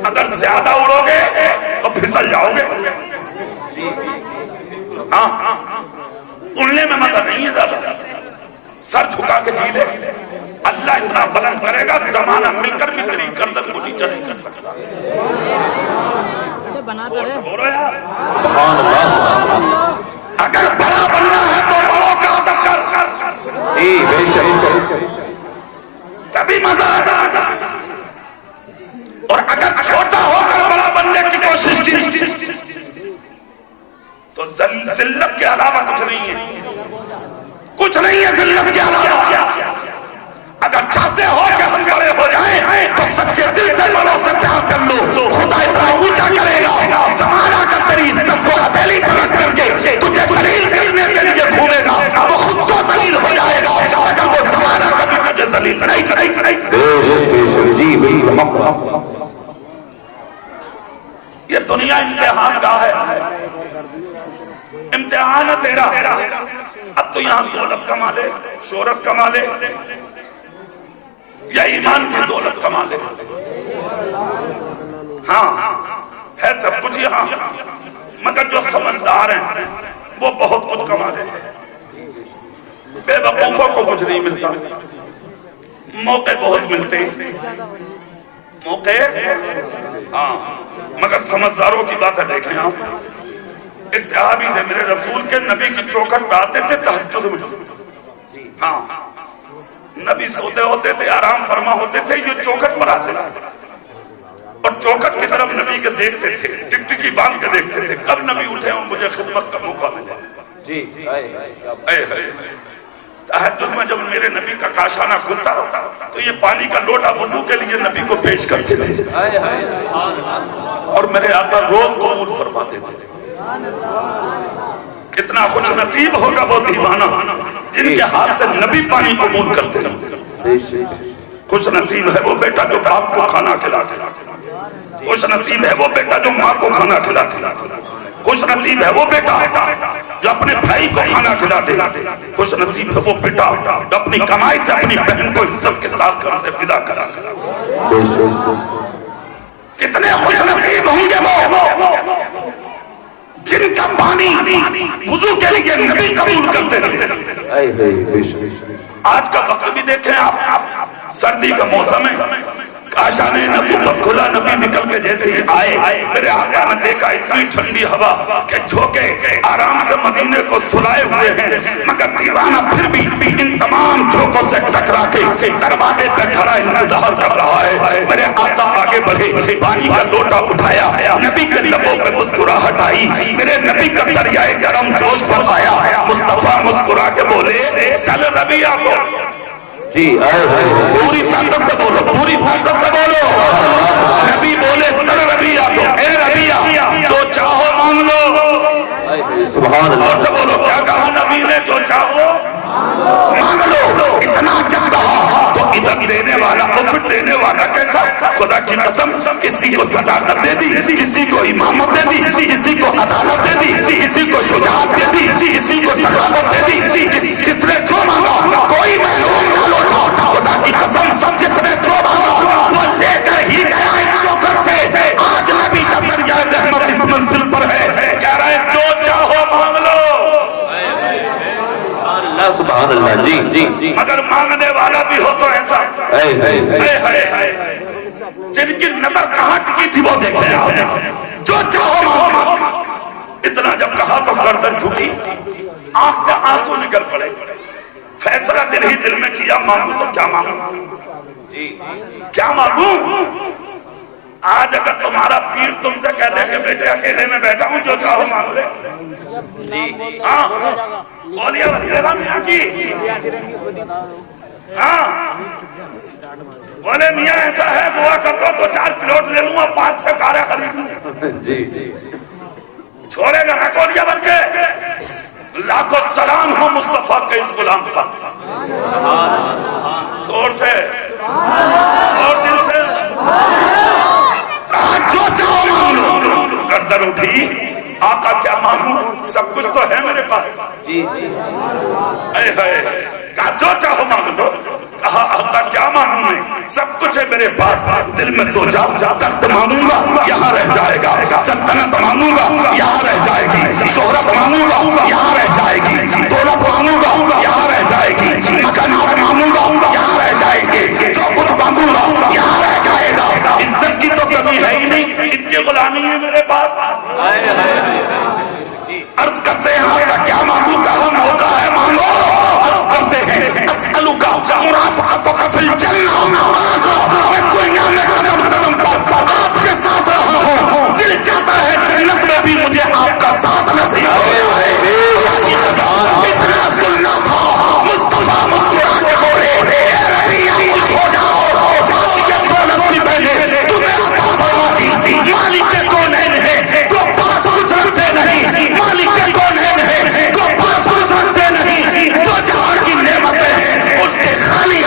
اگر زیادہ اڑو گے تو پھسل جاؤ گے۔ ہاں اڑنے میں مزہ نہیں ہے زیادہ، سر جھکا کے جی لے، اللہ اتنا بلند کرے گا زمانہ مل کر بھی تیری گردن کو نیچا نہیں کر سکتا. زور سے بولو یار. سبحان اللہ. اگر بڑا بننا ہے تو بڑوں کا ادب کر. جی بے شک. تبھی مزہ آتا. اور اگر چھوٹا ہو کر بڑا بننے کی کوشش کی تو ذلت کے علاوہ کچھ نہیں ہے. کچھ نہیں ہے ذلت کے علاوہ. اگر چاہتے ہو کہ ہم بڑے ہو جائیں تو سچے دل سے بڑوں سے پیار کر لو. خدا اتنا اونچا کرے گا، زمانہ کا تیری عزت کو ہتھیلی پر رکھ کر کے تجھے ذلیل کرنے کے لیے گھومے گا. وہ خود تو ذلیل ہو جائے گا اگر وہ زمانہ کبھی تجھے ذلیل نہیں کرے گا. بے شک. جی بالکل. یہ دنیا امتحان گاہ ہے، امتحان ہے تیرا. اب تو یہاں دولت کما لے، شہرت کما لے، یا ایمان کی دولت کما لے. ہاں ہے سب کچھ یہاں، مگر جو سمجھدار ہیں وہ بہت کچھ کما لے. بے وقوفوں کو کچھ نہیں ملتا. موقع بہت ملتے موقع، ہاں، مگر سمجھداروں کی بات ہے. دیکھیں آپ، ایک صحابی تھے میرے رسول کے، نبی کی چوکھٹ پہ آتے تھے تہجد میں. ہاں، نبی سوتے ہوتے تھے، آرام فرما ہوتے تھے، یہ چوکھٹ پر آتے تھے اور چوکھٹ کی طرف نبی کے دیکھتے تھے، ٹکٹکی باندھ کے دیکھتے تھے کب نبی اٹھے اور مجھے خدمت کا موقع ملے. جی تہجد میں جب میرے نبی کا کاشانہ کھلتا تو یہ پانی کا لوٹا وضو کے لیے نبی کو پیش کرتے تھے اور میرے آقا روز قبول فرماتے تھے. کتنا خوش نصیب ہوگا وہ دیوانہ جن کے ہاتھ سے نبی پانی قبول کرتے ہیں. خوش نصیب ہے وہ بیٹا جو باپ کو کھانا کھلاتے. خوش نصیب ہے وہ بیٹا جو ماں کو کھانا کھلاتے. خوش نصیب ہے وہ بیٹا جو اپنے بھائی کو کھانا کھلاتے. خوش نصیب ہے وہ بیٹا جو اپنی کمائی سے اپنی بہن کو عزت کے ساتھ گھر سے فدا کرا. کتنے خوش نصیب ہوں گے وہ جن کا پانی وضو کے لیے نبی قبول کرتے رہتے. آج کا وقت بھی دیکھیں آپ، سردی کا موسم ہے، کاشانے نبوت کھلا، نبی نکل کے جیسے ہی آئے میرے آقا نے دیکھا اتنی ٹھنڈی ہوا کہ جھوکے آرام سے مدینے کو سلائے ہوئے ہیں، مگر دیوانہ پھر بھی ان تمام جھوکوں سے ٹکرا کے دروازے پہ کھڑا انتظار کر رہا ہے. میرے آقا آگے بڑھے، پانی کا لوٹا اٹھایا، نبی کے لبوں پہ مسکراہٹ آئی، میرے نبی کا دریائے کرم جوش پر آیا. مصطفیٰ مسکرا کے بولے سل ربیہ کو. جی پوری طاقت سے بولو، پوری طاقت سے بولو. نبی بولے سر ربیہ تو، اے ربیہ جو چاہو مانگ لو. سبحان اللہ. اور سے بولو کیا کہا نبی نے؟ جو چاہو مانگ لو. اتنا جب کہا تو ادھر دینے والا اور پھر دینے والا کیسا؟ خدا کی قسم کسی کو صداقت دے دی، کسی کو امامت دے دی، کسی کو عدالت دے دی، کسی کو شجاعت دے دی، کسی کو سخاوت دے دی. جس نے جو مانگا کوئی محروم نہ لوٹا. خدا کی قسم جس نے جو مانگا وہ لے کر ہی گیا ایک چوکر سے. آج نبی کا دریائے رحمت اس منزل پر ہے، کہہ رہا ہے جو چاہو مانگ لو. سبحان اللہ. جی مگر مانگنے والا بھی ہو تو ایسا جن کی نظر کہاں ٹکی تھی وہ دیکھیں آپ. جو چاہو مانگو. اتنا جب کہا تو گردن جھکی، آنکھ سے آنسو نکل پڑے. فیصلہ دل ہی دل میں کیا، مانگو تو کیا مانگو، کیا مانگو. آج اگر تمہارا پیر تم سے کہہ دے کہ بیٹے اکیلے میں بیٹھا ہوں جو چاہو مانگ لے. ہاں اولیاء ولیاء میاں کی، ہاں بولے میاں ایسا ہے دعا کر دو تو 4 پلاٹ لے لوں، 5-6 کاریں خرید لوں. جی چھوڑے گا نہ اولیاء بن کے. لاکھوں سلام ہو مصطفیٰ کے اس غلام کا. زور سے اور دل سے جو چاہو مانگ لو. گردن اٹھی، آقا کیا مانگوں؟ سب کچھ تو ہے میرے پاس. کہا جو چاہو مانگ لو. کہا آقا کیا مانگوں میں؟ سب کچھ ہے میرے پاس. دل میں سوچا تخت مانگوں گا یہاں رہ جائے گا، سلطنت مانگوں گا یہاں رہ جائے گی، شہرت مانگوں گا یہاں رہ جائے گی، دولت مانگوں گا یہاں رہ جائے گی. نہیں میرے پاس. عرض کرتے ہیں آقا کیا مانگوں؟ کہا موقع ہے مانگو. عرض کرتے ہیں اسألک مرافقتک فی الجنہ. آقا میں دنیا میں قدم قدم پر آپ کے ساتھ رہا ہوں، دل چاہتا ہے جنت میں بھی مجھے آپ کا ساتھ نصیب ہو. اتنا سننا تھا. مصطفیٰ مسکرا کے بولے اے ربیہ کچھ ہو جاؤ، جاؤ یہ دولت بھی میں نے تمہیں عطا فرما دی تھی. مالک کے کونین ہے تو پاس کچھ رکھتے نہیں، مالک کے کونین ہے تو پاس کچھ رکھتے نہیں، تو جہاں کی نعمتیں ہیں ان کے خالی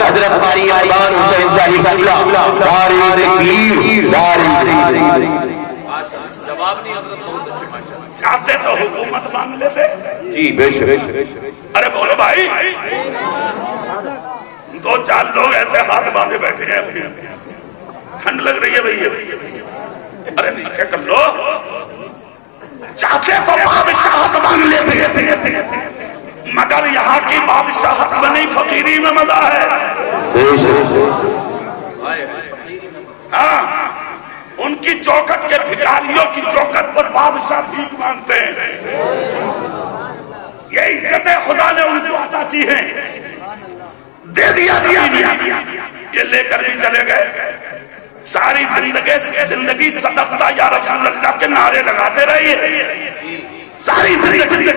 حضرت قاری ارمان حسین صاحب قبلہ نعرہ تکبیر جواب نہیں حضرت بہت اچھے ماشاءاللہ. چاہتے تو حکومت مانگ لیتے. جی بے شک. ارے بولو بھائی، دو چار لوگ ایسے ہاتھ باندھے بیٹھے ہیں اپنے، ٹھنڈ لگ رہی ہے بھئی. ارے نیچے کر لو. چاہتے تو بادشاہت مانگ لیتے، مگر یہاں کی بادشاہت بنی فقیری میں مزہ ہے. ہاں، ان کی چوکٹ کے بھکاریوں کی چوکٹ پر بادشاہ بھیک مانگتے ہیں. یہ عزت خدا نے ان کو عطا کی ہے، دے دیا. یہ لے کر بھی چلے گئے. ساری زندگی صدقتا یا رسول اللہ کے نعرے لگاتے رہیے ساری زندگی.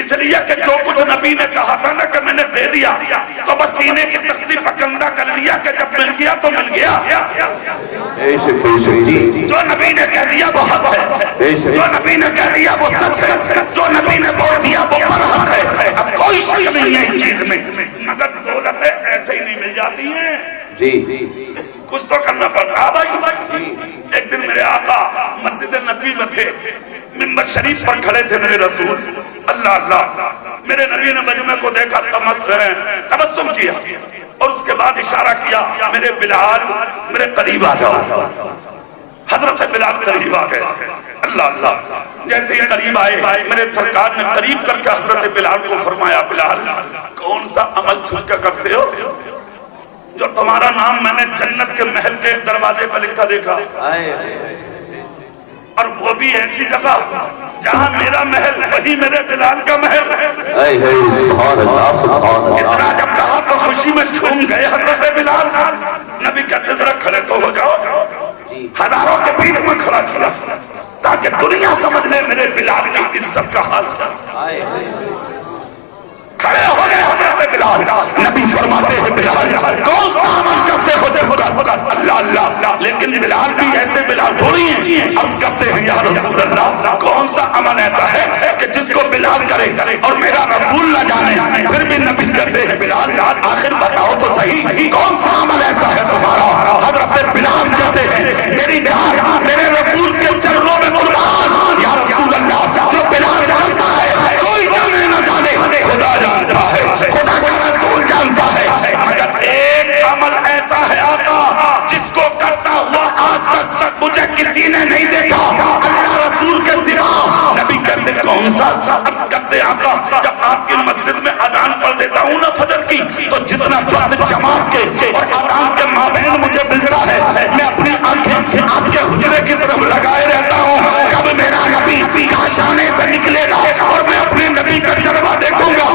اس لیے کہ جو کچھ نبی نے کہا تھا نا کہ میں نے دے دیا تو بس سینے کی تختی پکندہ کر لیا کہ جب مل گیا تو مل گیا. جو نبی نے کہہ دیا وہ حق ہے، جو نبی نے کہہ دیا وہ سچ ہے، جو نبی نے بول دیا وہ برحق ہے. اب کوئی شک نہیں ہے اس چیز میں. مگر دولتیں ایسے ہی نہیں مل جاتی ہیں، کچھ تو کرنا پڑتا بھائی. ایک دن میرے آقا مسجد نبی میں تھے، منبر شریف پر کھڑے تھے میرے رسول. اللہ اللہ، میرے نبی نے مجمع کو دیکھا، تبسم کیا اور اس کے بعد اشارہ کیا میرے بلال میرے قریب آ جاؤ. حضرت بلال قریب آ گئے. اللہ اللہ، جیسے ہی قریب آئے میرے سرکار نے قریب کر کے حضرت بلال کو فرمایا بلال کون سا عمل چھوٹ کے کرتے ہو جو تمہارا نام میں نے جنت کے محل کے دروازے پر لکھا دیکھا، اور وہ بھی ایسی جگہ جہاں میرا محل وہی میرے بلال کا محل. اتنا جب کہا تو خوشی میں جھوم گئے حضرت بلال. نبی کہتے ذرا کھڑے تو ہو جاؤ. ہزاروں کے بیچ میں کھڑا کیا تاکہ دنیا سمجھ لے میرے بلال کی عزت کا حال کیا. کھڑے ہو گئے حضرت بلال. نبی فرماتے ہیں بلال کون سا عمل کرتے ہو اللہ اللہ. لیکن بلال بھی ایسے بلال تھوڑی ہیں. عرض کرتے ہیں یا رسول اللہ کون سا عمل ایسا ہے کہ جس کو بلال کرے اور میرا رسول نہ جانے. پھر بھی نبی کہتے ہیں بلال آخر بتاؤ تو صحیح کون سا عمل ایسا ہے تمہارا. حضرت بلال کہتے ہیں میری جان میرے رسول کے چرنوں میں قربان یا رسول اللہ. جو بلال کرتا ہے کوئی جانے نہ جانے خدا جانتا ہے، خدا کا رسول جانتا ہے. مگر ایک عمل ایسا ہے آقا جس کو کرتا ہوا آج تک مجھے کسی نے نہیں دیکھا اللہ رسول کے سوا. نبی کہتے کون سا؟ عرض کرتے آقا جب آپ کی مسجد میں اذان پڑھ دیتا ہوں نا فجر کی تو جتنا وقت جماعت کے اور اذان کے مابین مجھے ملتا ہے میں اپنی آنکھیں آپ کے حجرے کی طرف لگائے رہتا ہوں کب میرا نبی کاشانے سے نکلے گا اور میں اپنے نبی کا جلوہ دیکھوں گا.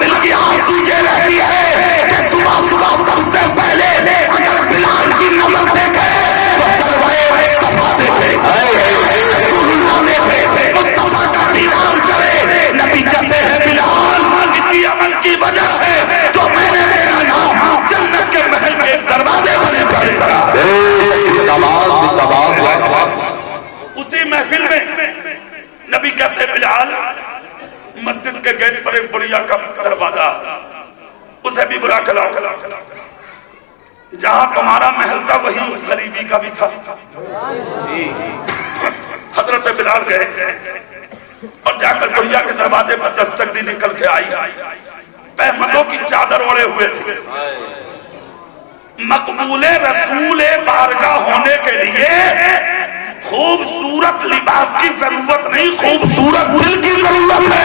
دل کی آرزو یہ رہتی ہے کہ صبح صبح سب سے پہلے اگر بلال کی نظر دیکھے تو جلوہ مصطفیٰ دیکھے، رسول اللہ دیکھے، مصطفیٰ کا دیدار کرے. نبی کہتے ہیں بلال اسی عمل کی وجہ ہے جو میں نے میرا نام جنت کے محل کے دروازے پر لکھا کرا. اسی محفل میں نبی کہتے بلال مسجد کے گیٹ پر ایک بڑیا کا دروازہ اسے بھی بلا کھلا جہاں تمہارا محل تھا وہی اس غریبی کا بھی تھا. حضرت بلال گئے اور جا کر بڑیا کے دروازے پر دستک دی. نکل کے آئی پہمتوں کی چادر اوڑے ہوئے تھے. مقبول رسول بارگاہ ہونے کے لیے خوبصورت لباس کی ضرورت نہیں، خوبصورت دل کی ضرورت ہے.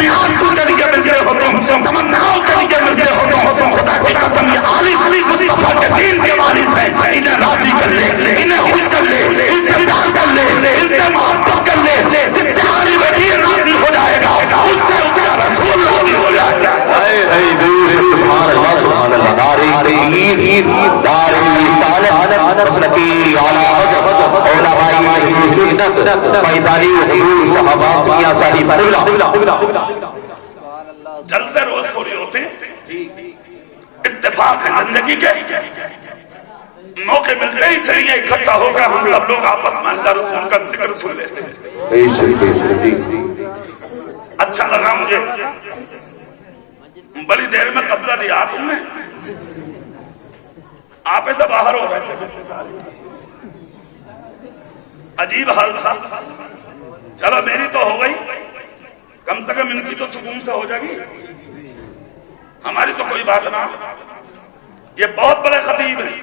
اپنے آرزو کے لیے ملتے ہو تم، تمناؤں کے لیے ملتے ہو تم، خدا کی قسم یہ عالم مصطفیٰ کے دین کے وارث ہیں، انہیں راضی کر لے، انہیں خوش کر لے، ان سے پیار کر لے، ان سے محبت کر لے، جس سے عالم دین راضی ہو جائے گا اس سے اس کا رسول راضی ہو جائے گا۔ سبحان اللہ سبحان اللہ، دار تحریر، دار رسالت، مسلکی علامت علماء سنت، فیضانی حضور صحابہ سیاہ ساری قبلہ۔ جلسے روز تھوڑی ہوتے ہیں، اتفاق ہے زندگی کے، موقع ملتے ہی صحیح اکٹھا ہو کر ہم سب لوگ آپس میں اللہ رسول کا ذکر سن لیتے ہیں۔ اچھا لگا مجھے، بڑی دیر میں قبضہ دیا تم نے، آپ ایسا باہر ہو رہے تھے، عجیب حال تھا۔ چلو میری تو ہو گئی، کم سے کم ان کی تو سکون سے ہو جائے گی، ہماری تو کوئی بات نہ۔ یہ بہت بڑے خطیب ہیں،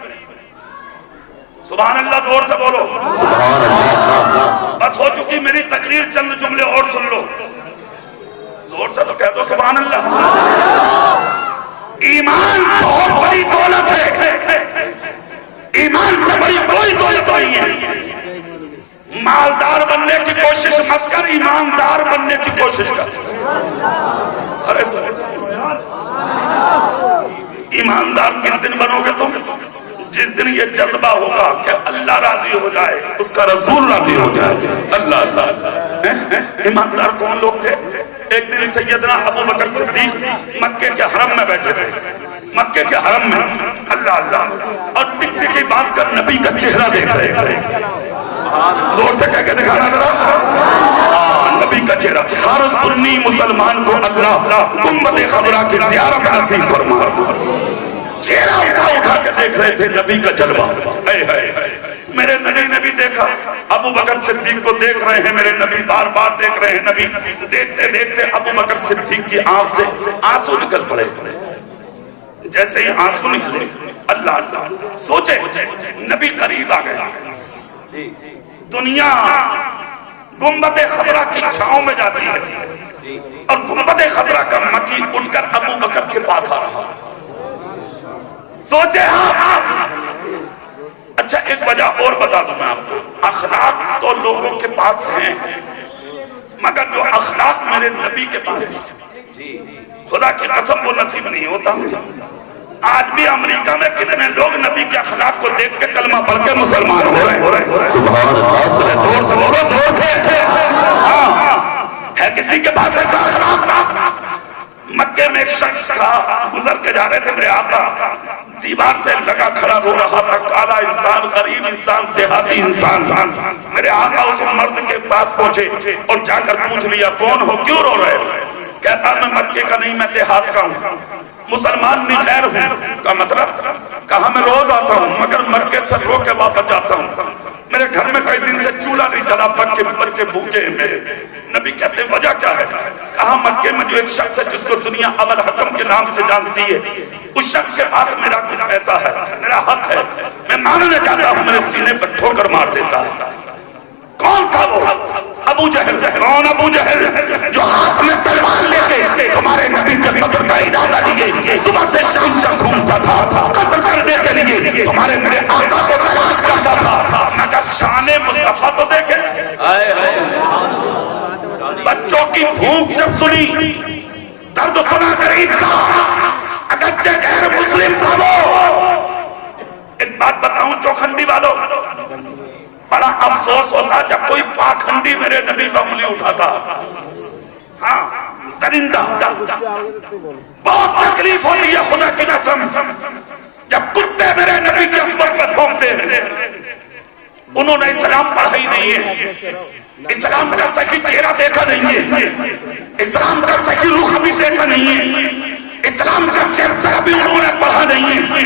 سبحان اللہ، زور سے بولو سبحان اللہ۔ بس ہو چکی میری تقریر، چند جملے اور سن لو، زور سے تو کہہ دو سبحان اللہ۔ ایمان بہت بڑی دولت ہے، ایمان سے بڑی کوئی دولت نہیں ہے۔ مالدار بننے کی کوشش مت کر، ایماندار بننے کی کوشش کر۔ ارے ایماندار کس دن بنو گے تم؟ جس دن یہ جذبہ ہوگا کہ اللہ راضی ہو جائے، اس کا رسول راضی ہو جائے۔ اللہ اللہ، ایماندار کون لوگ تھے؟ ایک دن سیدنا ابو بکر صدیق مکے کے حرم میں بیٹھے تھے، مکے کے حرم میں، اللہ اللہ، اور ٹک ٹک کی بات کر نبی کا چہرہ دیکھ رہے تھے۔ زور سے کہہ کے دکھانا ذرا، نبی کا چہرہ۔ ہر سنی مسلمان کو اللہ گنبد خضرا کی زیارت نصیب فرما۔ چہرہ اٹھا اٹھا کے دیکھ رہے تھے نبی کا جلوہ، اے اے میرے نبی نے بھی دیکھا، ابو بکر صدیق کو دیکھ رہے ہیں میرے نبی، بار بار دیکھ رہے ہیں نبی۔ دیکھتے دیکھتے ابو بکر صدیق کی آنکھ سے آنسو نکل پڑے۔ جیسے ہی آنسو نکلے، اللہ اللہ، سوچے نبی قریب آ گئے۔ دنیا گنبد خضرا کی چھاؤں میں جاتی ہے، اور گنبد خضرا کا مکی اٹھ کر ابو بکر کے پاس آ رہا۔ سوچے آپ، اچھا ایک وجہ اور بتا دوں میں آپ کو، اخلاق تو لوگوں کے پاس ہیں، مگر جو اخلاق میرے نبی کے پاس ہیں، خدا کی قسم وہ نصیب نہیں ہوتا۔ آج بھی امریکہ میں کتنے لوگ نبی کے اخلاق کو دیکھ کے کلمہ پڑھ کے مسلمان ہو رہے ہیں۔ سبحان اللہ، زور سے بولو، زور سے۔ ہے کسی کے پاس ایسا اخلاق؟ مکے میں ایک شخص تھا، گزر کے جا رہے تھے، میرے آقا دیوار سے لگا کھڑا رو رہا تھا، کالا انسان، غریب انسان، دیہاتی انسان۔ میرے آقا اس مرد کے پاس پہنچے اور جا کر پوچھ لیا، کون ہو، کیوں رو رہے ہو؟ کہتا میں مکے کا نہیں، میں دیہات کا ہوں، مسلمان نہیں غیر ہوں۔ کا مطلب؟ کہا میں روز آتا ہوں مگر مکے سے رو کے واپس جاتا ہوں، میرے گھر میں کئی دن سے چولہا نہیں جلا، بچے بھوکے ہیں میرے۔ نبی کہتے ہیں وجہ کیا ہے؟ کہا مکے میں جو ایک شخص ہے جس کو دنیا ابل حکم کے نام سے جانتی ہے، اس شخص کے پاس میرا کچھ ایسا ہے، میرا حق ہے، میں مانگنا چاہتا ہوں، میرے سینے پر ٹھوکر مار دیتا ہے۔ کون تھا وہ؟ ابو جہل۔ کون ابو جہل؟ جو ہاتھ میں تلوار لے کے تمہارے نبی کے قتل کا ارادہ لیے صبح سے شام تک گھومتا تھا، قتل کرنے کے لیے تمہارے میرے آقا کو تلاش کرتا تھا، مگر شان مصطفیٰ تو دیکھے۔ بچوں کی بھوک جب سنی، درد سنا غریب کا، اگرچہ غیر مسلم تھا وہ۔ ایک بات بتاؤں چوکھنڈی والوں، بڑا افسوس ہوتا جب کوئی پاکھنڈی میرے نبی پر انگلی اٹھاتا۔ ہاں درندہ، بہت تکلیف ہوتی ہے خدا کی قسم جب کتے میرے نبی کی عصمت پر بھونکتے ہیں۔ انہوں نے اسلام پڑھا ہی نہیں ہے، اسلام کا صحیح چہرہ دیکھا نہیں ہے، اسلام کا صحیح رخ بھی دیکھا نہیں ہے، اسلام کا چیپٹر بھی انہوں نے پڑھا نہیں ہے،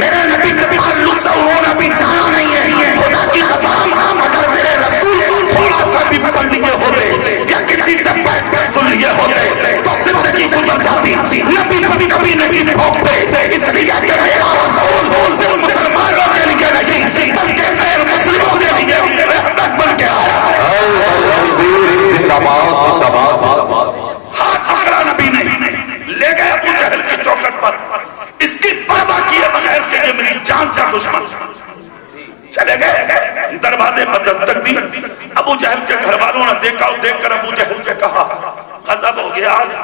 میرے نبی کے تعلق سے انہوں نے بھی جانا نہیں ہے۔ خدا کی قسم اگر میرے رسول تھوڑا سا بھی پڑھ لیے ہوتے یا کسی سے بیٹھ کر سن لیے ہوتے تو زندگی گزر جاتی۔ نبی کبھی نہیں بھونکتے، اس لیے کہ میرا رسول صرف مسلمانوں کے لیے نہیں بلکہ غیر مسلموں کے لیے رحمت بن کے آیا ہے۔ ہاتھ چلے گئے، دروازے پر دستک دی، ابو جہل کے گھر والوں نے دیکھا اور دیکھ کر ابو جہل سے کہا غضب ہو گیا آج؟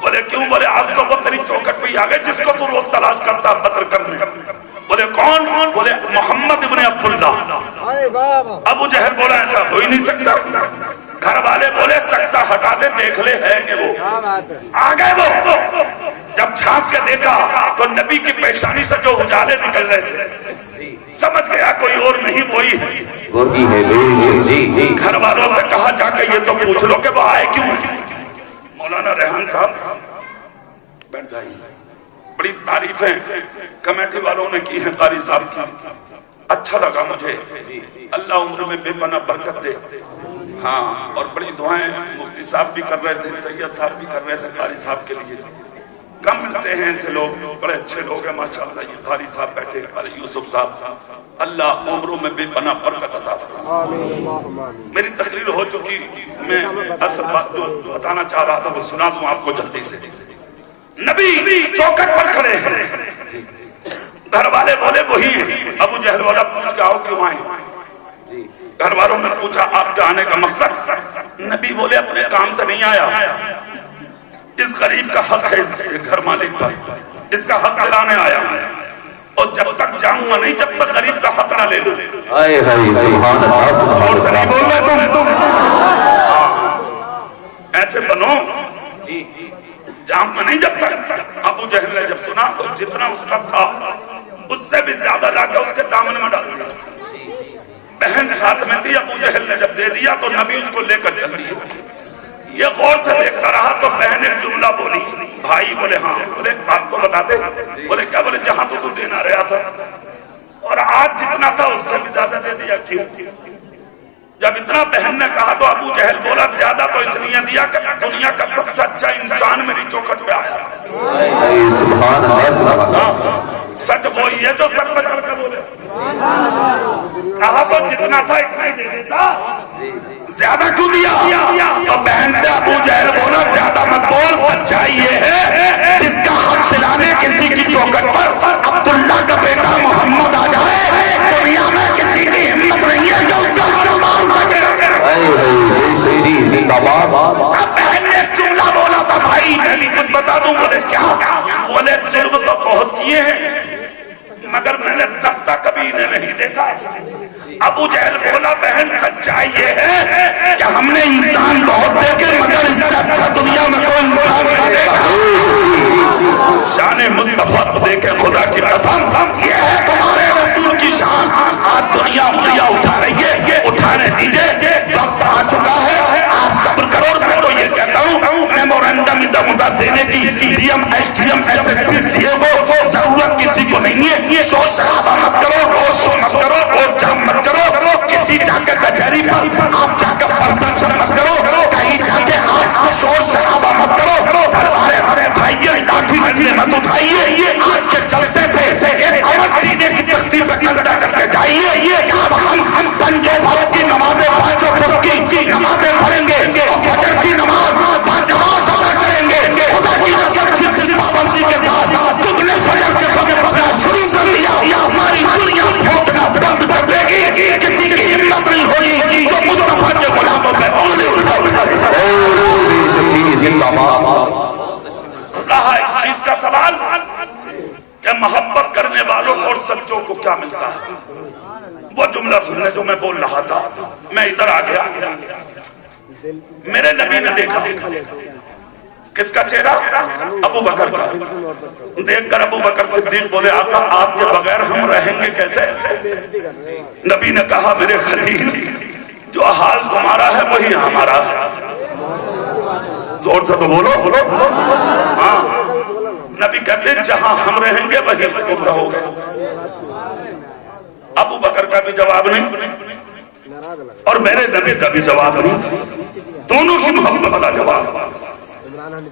بولے کیوں؟ بولے آج تو وہ تیری چوکھٹ پہ ہی آ گئے جس کو تو روز تلاش کرتا بدر کرنے۔ بولے کون؟ بولے محمد ابن عبداللہ۔ ابو جہل بولا ایسا ہو ہی نہیں سکتا۔ گھر والے بولے سکتا ہٹا دے، دیکھ لے ہے کہ وہ آ گئے۔ وہ جب چھانچ کے دیکھا تو نبی کی پیشانی سے جو اجالے نکل رہے تھے، سمجھ گیا کوئی اور نہیں وہی ہے۔ گھر والوں سے کہا جا کے یہ تو پوچھ لو کہ وہ آئے کیوں؟ مولانا ریحان صاحب بیٹھ جائیے، بڑی تعریفیں کمیٹی والوں نے کی ہیں قاری صاحب کی، اچھا لگا مجھے، اللہ عمر میں بے پناہ برکت دے۔ ہاں، اور بڑی دعائیں مفتی صاحب بھی کر رہے تھے، سید صاحب بھی کر رہے تھے قاری صاحب کے لیے۔ کم ملتے ہیں ایسے لوگ، بڑے اچھے لوگ ہیں ماشاءاللہ۔ یہ قاری صاحب بیٹھے، قاری یوسف صاحب، اللہ عمروں میں بے پناہ برکت عطا فرمائے۔ میری تقریر ہو چکی، میں اصل بات جو بتانا چاہ رہا تھا وہ سنا دوں آپ کو جلدی سے۔ نبی چوکٹ پر کھڑے ہیں، گھر والے بولے وہی ہیں۔ ابو جہل والا پوچھ کے آؤ کیوں آئے؟ گھر والوں نے پوچھا آپ کے آنے کا مقصد؟ نبی بولے اپنے کام سے نہیں آیا، اس غریب کا حق ہے اس گھر مالک پر، اس کا حق دلانے آیا، اور جب تک جاؤں گا نہیں جب تک غریب کا حق نہ لے لوں۔ زور سے نہیں بول رہے تم، ایسے بنو، جاؤں گا نہیں جب تک۔ ابو جہل نے جب سنا تو جتنا اس کا تھا اس سے بھی زیادہ لا کے اس کے دامن میں ڈال دیا۔ بہن ساتھ میں تھی، ابو جہل نے جب دے دیا تو نبی اس کو لے کر چل دی۔ یہ غور سے دیکھتا رہا تو بہن ایک جملہ بولی، بھائی؟ بولے ہاں۔ بولے بات تو بتا دے۔ بولے کیا؟ بولے جہاں تو دینا رہا تھا اور آج جتنا تھا اس سے بھی زیادہ دے دیا، کیوں؟ جب اتنا بہن نے کہا تو ابو جہل بولا زیادہ تو اس لیے دیا کہ دنیا کا سب سے اچھا انسان میری چوکھٹ پہ آیا۔ سچ وہی ہے جو سچ پہ چل کے بولے، کہا تو جتنا تھا اتنا ہی دے دیتا، زیادہ کیوں دیا؟ تو بہن سے ابو جہل بولا زیادہ مت بول، سچائی یہ ہے جس کا حق دلانے کسی کی چوکٹ پر عبداللہ کا بیٹا محمد آ جائے، دنیا میں کسی کی ہمت نہیں ہے جو اس کا حق مار سکے۔ تب بہن نے ایک جملہ بولا تھا، بھائی میں بھی کچھ بتا دوں۔ بولے کیا؟ بولے ظلم تو بہت کیے ہیں مگر میں نے دفتہ کبھی انہیں نہیں دیکھا۔ ابو جہل بولا بہن سچائی یہ ہے کہ ہم نے انسان بہت دیکھے مگر اس سے اچھا دنیا میں کوئی انسان نہ دیکھا۔ شان مصطفیٰ کو دیکھے خدا کی قسم، یہ ہے تمہارے رسول کی شان۔ آج دنیا انگلیاں اٹھا رہی ہے، اٹھانے دیجئے، وقت آ چکا ہے، آپ صبر کرو۔ میں تو یہ کہتا ہوں میمورنڈم مدد دینے کی D M S T M S S P C A کو ضرورت کسی کو نہیں ہے۔ شور شرابہ مت کرو، روڈ شو مت کرو، روڈ جام مت کرو، کسی جا کے کچہری پر آپ جا کے پردرشن مت کرو، کہیں جا کے آپ شور شرابہ مت کرو، تلواریں مت اٹھائیے، لاٹھی ڈنڈے مت اٹھائیے۔ آج کے جلسے سے ایک امر سینے کی تختی پہ کندہ کر کے جائیے کہ اب ہم پنجوں بھرت کی نمازیں، پانچوں فرض کی نمازیں پڑھیں گے اور فجر کی نماز باجماعت ادا کریں گے۔ خدا کی قسم جس دن پابندی کے ساتھ تم نے فجر کے وقت پڑھنا شروع کر دیا، ساری دنیا بھونکنا بند کر دے گی۔ کسی کی ہمت نہیں ہوگی جو مصطفیٰ کے غلاموں پہ انگلی اٹھائے۔ رہا ایک چیز کا سوال کہ محبت کرنے والوں کو اور سچوں کو کیا ملتا ہے؟ وہ جملہ سننے جو میں بول رہا تھا، میں ادھر آ گیا، میرے نبی نے دیکھا کس کا چہرہ؟ ابو بکر کا۔ دیکھ کر ابو بکر صدیق بولے آقا آپ کے بغیر ہم رہیں گے کیسے؟ نبی نے کہا میرے خلیل جو حال تمہارا ہے وہی ہمارا ہے۔ زور سے تو بولو۔ ہاں، نبی کہتے ہیں جہاں ہم رہیں گے وہیں تم رہو گے۔ ابو بکر کا بھی جواب نہیں اور میرے نبی کا بھی جواب نہیں، دونوں کی محبت والا جواب۔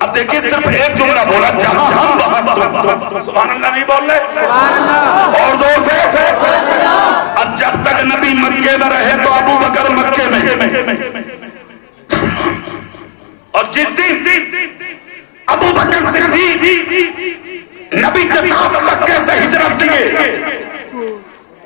اب دیکھیں صرف ایک جملہ بولا جہاں ہم وہاں تم۔ سبحان اللہ نہیں بول رہے؟ اور زور سے۔ اب جب تک نبی مکے میں رہے تو ابو بکر مکے میں، اور جس دن ابو بکر صدیق نبی کے ساتھ مکے سے ہجرت کیے